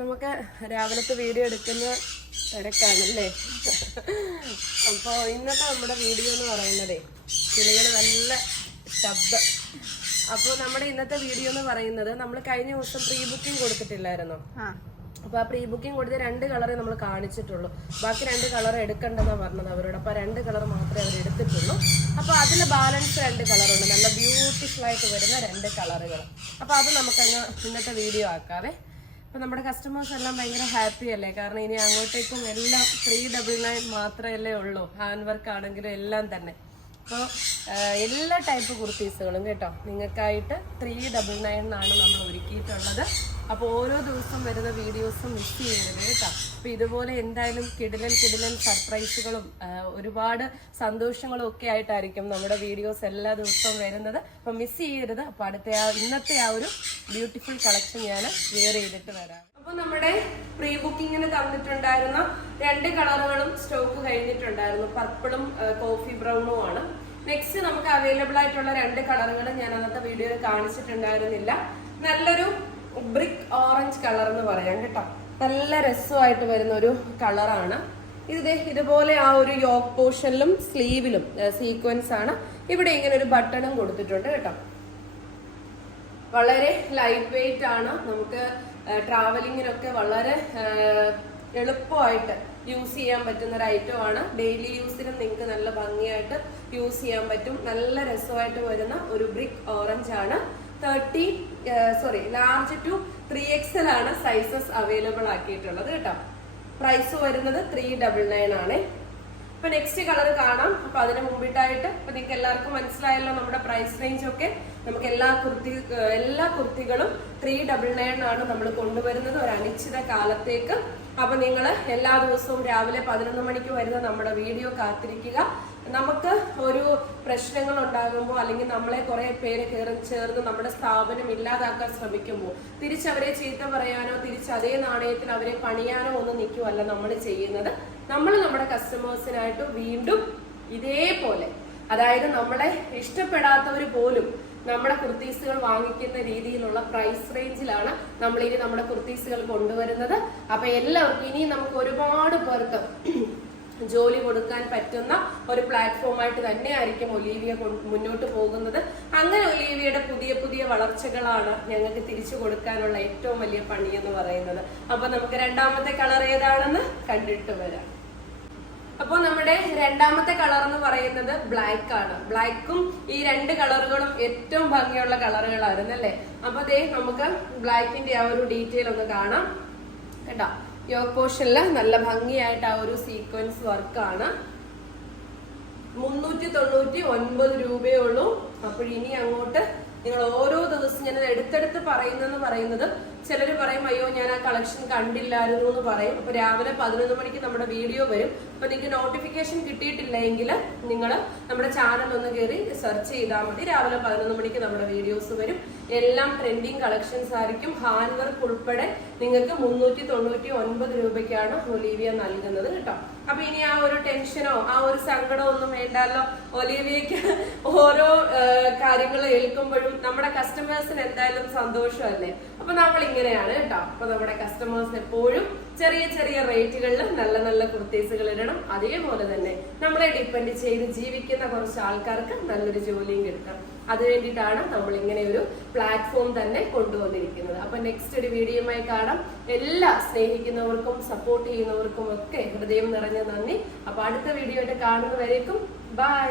നമുക്ക് രാവിലത്തെ വീഡിയോ എടുക്കുന്ന തിരക്കാണല്ലേ? അപ്പോൾ ഇന്നത്തെ നമ്മുടെ വീഡിയോ എന്ന് പറയുന്നതേ കിളികൾ നല്ല ശബ്ദം. അപ്പോൾ നമ്മുടെ ഇന്നത്തെ വീഡിയോ എന്ന് പറയുന്നത് നമ്മൾ കഴിഞ്ഞ ദിവസം പ്രീ ബുക്കിംഗ് കൊടുത്തിട്ടില്ലായിരുന്നു അപ്പൊ ആ പ്രീ ബുക്കിംഗ് കൊടുത്ത് രണ്ട് കളറേ നമ്മൾ കാണിച്ചിട്ടുള്ളൂ. ബാക്കി രണ്ട് കളർ എടുക്കണ്ടെന്നാണ് പറഞ്ഞത് അവരോട്. അപ്പൊ രണ്ട് കളർ മാത്രമേ അവർ എടുത്തിട്ടുള്ളൂ. അപ്പൊ അതിൽ ബാലൻസ് രണ്ട് കളറുണ്ട്. നല്ല ബ്യൂട്ടിഫുൾ ആയിട്ട് വരുന്ന രണ്ട് കളറുകൾ അപ്പൊ അത് നമുക്കങ്ങ് ഇന്നത്തെ വീഡിയോ ആക്കാവേ. അപ്പൊ നമ്മുടെ കസ്റ്റമേഴ്സ് എല്ലാം ഭയങ്കര ഹാപ്പി അല്ലേ? കാരണം ഇനി അങ്ങോട്ടേക്കും എല്ലാം ത്രീ ഡബിൾ നയൻ മാത്രമല്ലേ ഉള്ളൂ. ഹാൻഡ് വർക്ക് ആണെങ്കിലും എല്ലാം തന്നെ. അപ്പോൾ എല്ലാ ടൈപ്പ് കുർത്തീസുകളും കേട്ടോ. നിങ്ങൾക്കായിട്ട് ത്രീ ഡബിൾ നയൻ എന്നാണ് നമ്മൾ ഒരുക്കിയിട്ടുള്ളത്. അപ്പോൾ ഓരോ ദിവസം വരുന്ന വീഡിയോസും മിസ് ചെയ്യരുത് കേട്ടോ. അപ്പോൾ ഇതുപോലെ എന്തായാലും കിടിലൻ കിടിലൻ സർപ്രൈസുകളും ഒരുപാട് സന്തോഷങ്ങളും ഒക്കെ ആയിട്ടായിരിക്കും നമ്മുടെ വീഡിയോസ് എല്ലാ ദിവസവും വരുന്നത്. അപ്പോൾ മിസ് ചെയ്യരുത്. അപ്പോൾ അടുത്ത ആ ഇന്നത്തെ ആ ഒരു ബ്യൂട്ടിഫുൾ കളക്ഷൻ ഞാൻ വെയർ ചെയ്തിട്ട് വരാം. അപ്പോൾ നമ്മുടെ പ്രീ ബുക്കിങ്ങിന് തന്നിട്ടുണ്ടായിരുന്ന രണ്ട് കളറുകളും സ്റ്റോക്ക് കഴിഞ്ഞിട്ടുണ്ടായിരുന്നു. പർപ്പിളും കോഫി ബ്രൗണും ആണ്. നെക്സ്റ്റ് നമുക്ക് അവൈലബിൾ ആയിട്ടുള്ള രണ്ട് കളറുകൾ ഞാൻ അന്നത്തെ വീഡിയോയിൽ കാണിച്ചിട്ടുണ്ടായിരുന്നില്ല. നല്ലൊരു ബ്രിക്ക് ഓറഞ്ച് കളർ എന്ന് പറയാം കേട്ടോ. നല്ല രസമായിട്ട് വരുന്ന ഒരു കളറാണ് ഇത് ഇതുപോലെ ആ ഒരു യോക്ക് പോർഷനിലും സ്ലീവിലും സീക്വൻസ് ആണ്. ഇവിടെ ഇങ്ങനെ ഒരു ബട്ടണും കൊടുത്തിട്ടുണ്ട് കേട്ടോ. വളരെ ലൈറ്റ് വെയിറ്റ് ആണ്. നമുക്ക് ട്രാവലിങ്ങിനൊക്കെ വളരെ എളുപ്പമായിട്ട് യൂസ് ചെയ്യാൻ പറ്റുന്ന ഒരു ഐറ്റം ആണ്. ഡെയിലി യൂസിനും നിങ്ങൾക്ക് നല്ല ഭംഗിയായിട്ട് യൂസ് ചെയ്യാൻ പറ്റും. നല്ല രസമായിട്ട് വരുന്ന ഒരു ബ്രിക്ക് ഓറഞ്ച് ആണ്. Thirty sorry large two three XL ആണ് സൈസസ് അവൈലബിൾ ആക്കിയിട്ടുള്ളത് കേട്ടോ. പ്രൈസ് വരുന്നത് ത്രീ ഡബിൾ നയൻ ആണ്. ഇപ്പൊ നെക്സ്റ്റ് കളർ കാണാം. അപ്പൊ അതിന് മുമ്പിട്ടായിട്ട് ഇപ്പൊ നിങ്ങൾക്ക് എല്ലാവർക്കും മനസ്സിലായല്ലോ നമ്മുടെ പ്രൈസ് റേഞ്ച് ഒക്കെ. നമുക്ക് എല്ലാ കുർത്തി എല്ലാ കുർത്തികളും ത്രീ ഡബിൾ നയൻ ആണ് നമ്മൾ കൊണ്ടുവരുന്നത് ഒരു അനിശ്ചിത കാലത്തേക്ക്. അപ്പൊ നിങ്ങൾ എല്ലാ ദിവസവും രാവിലെ പതിനൊന്ന് മണിക്ക് വരുന്ന നമ്മുടെ വീഡിയോ കാത്തിരിക്കുക. നമുക്ക് ഒരു പ്രശ്നങ്ങൾ ഉണ്ടാകുമ്പോൾ അല്ലെങ്കിൽ നമ്മളെ കുറെ പേര് കയറി ചേർന്ന് നമ്മുടെ സ്ഥാപനം ഇല്ലാതാക്കാൻ ശ്രമിക്കുമ്പോൾ തിരിച്ചവരെ ചീത്ത പറയാനോ തിരിച്ച് അതേ നാണയത്തിൽ അവരെ പണിയാനോ ഒന്നും നിൽക്കുമല്ല നമ്മൾ ചെയ്യുന്നത്. നമ്മൾ നമ്മുടെ കസ്റ്റമേഴ്സിനായിട്ട് വീണ്ടും ഇതേപോലെ അതായത് നമ്മളെ ഇഷ്ടപ്പെടാത്തവർ പോലും നമ്മുടെ കുർത്തീസുകൾ വാങ്ങിക്കുന്ന രീതിയിലുള്ള പ്രൈസ് റേഞ്ചിലാണ് നമ്മൾ ഇനി നമ്മുടെ കുർത്തീസുകൾ കൊണ്ടുവരുന്നത്. അപ്പൊ എല്ലാവർക്കും ഇനി നമുക്ക് ഒരുപാട് പേർക്ക് ജോലി കൊടുക്കാൻ പറ്റുന്ന ഒരു പ്ലാറ്റ്ഫോമായിട്ട് തന്നെയായിരിക്കും ഒലീവിയ മുന്നോട്ട് പോകുന്നത്. അങ്ങനെ ഒലീവിയയുടെ പുതിയ പുതിയ വളർച്ചകളാണ് ഞങ്ങൾക്ക് തിരിച്ചു കൊടുക്കാനുള്ള ഏറ്റവും വലിയ പണി എന്ന് പറയുന്നത്. അപ്പൊ നമുക്ക് രണ്ടാമത്തെ കളർ ഏതാണെന്ന് കണ്ടിട്ട് വരാം. അപ്പോൾ നമ്മുടെ രണ്ടാമത്തെ കളർ എന്ന് പറയുന്നത് ബ്ലാക്ക് ആണ്. ബ്ലാക്കും ഈ രണ്ട് കളറുകളും ഏറ്റവും ഭംഗിയുള്ള കളറുകളായിരുന്നു അല്ലേ അപ്പൊ അതേ നമുക്ക് ബ്ലാക്കിന്റെ ആ ഒരു ഡീറ്റെയിൽ ഒന്ന് കാണാം. കേട്ടോ യോക്ക് പോർഷനിൽ നല്ല ഭംഗിയായിട്ട് ആ ഒരു സീക്വൻസ് വർക്കാണ് മുന്നൂറ്റി തൊണ്ണൂറ്റി ഒൻപത് രൂപയേ ഉള്ളൂ. അപ്പോൾ അങ്ങോട്ട് നിങ്ങൾ ഓരോ ദിവസം ഞാൻ എടുത്തെടുത്ത് പറയുന്നെന്ന് പറയുന്നത് ചിലർ പറയും അയ്യോ ഞാൻ ആ കളക്ഷൻ കണ്ടില്ലായിരുന്നു എന്ന് പറയും. അപ്പൊ രാവിലെ പതിനൊന്ന് മണിക്ക് നമ്മുടെ വീഡിയോ വരും. അപ്പൊ നിങ്ങൾക്ക് നോട്ടിഫിക്കേഷൻ കിട്ടിയിട്ടില്ലെങ്കിൽ നിങ്ങൾ നമ്മുടെ ചാനൽ ഒന്ന് കയറി സെർച്ച് ചെയ്താൽ മതി. രാവിലെ പതിനൊന്ന് മണിക്ക് നമ്മുടെ വീഡിയോസ് വരും. എല്ലാം ട്രെൻഡിങ് കളക്ഷൻസ് ആയിരിക്കും. ഹാൻഡ് വർക്ക് ഉൾപ്പെടെ നിങ്ങൾക്ക് മുന്നൂറ്റി തൊണ്ണൂറ്റി ഒൻപത് രൂപയ്ക്കാണ് ഒലീവിയ നൽകുന്നത് കേട്ടോ. അപ്പൊ ഇനി ആ ഒരു ടെൻഷനോ ആ ഒരു സങ്കടമോ ഒന്നും വേണ്ടല്ലോ. ഒലീവിയക്ക് ഓരോ കാര്യങ്ങൾ ഏൽക്കുമ്പോഴും നമ്മുടെ കസ്റ്റമേഴ്സിന് എന്തായാലും സന്തോഷമല്ലേ? അപ്പൊ നമ്മൾ ഇങ്ങനെയാണ് കേട്ടോ. അപ്പൊ നമ്മുടെ കസ്റ്റമേഴ്സ് എപ്പോഴും ചെറിയ ചെറിയ റേറ്റുകളിൽ നല്ല നല്ല കുർത്തീസുകൾ ഇടണം. അതേപോലെ തന്നെ നമ്മളെ ഡിപ്പെൻഡ് ചെയ്ത് ജീവിക്കുന്ന കുറച്ച് ആൾക്കാർക്ക് നല്ലൊരു ജോലിയും കിട്ടണം. അത് വേണ്ടിയിട്ടാണ് നമ്മൾ ഇങ്ങനെ ഒരു പ്ലാറ്റ്ഫോം തന്നെ കൊണ്ടുവന്നിരിക്കുന്നത്. അപ്പൊ നെക്സ്റ്റ് ഒരു വീഡിയോയുമായി കാണാം. എല്ലാ സ്നേഹിക്കുന്നവർക്കും സപ്പോർട്ട് ചെയ്യുന്നവർക്കും ഒക്കെ ഹൃദയം നിറഞ്ഞ നന്ദി. അപ്പൊ അടുത്ത വീഡിയോ ആയിട്ട് കാണുന്നവരേക്കും ബൈ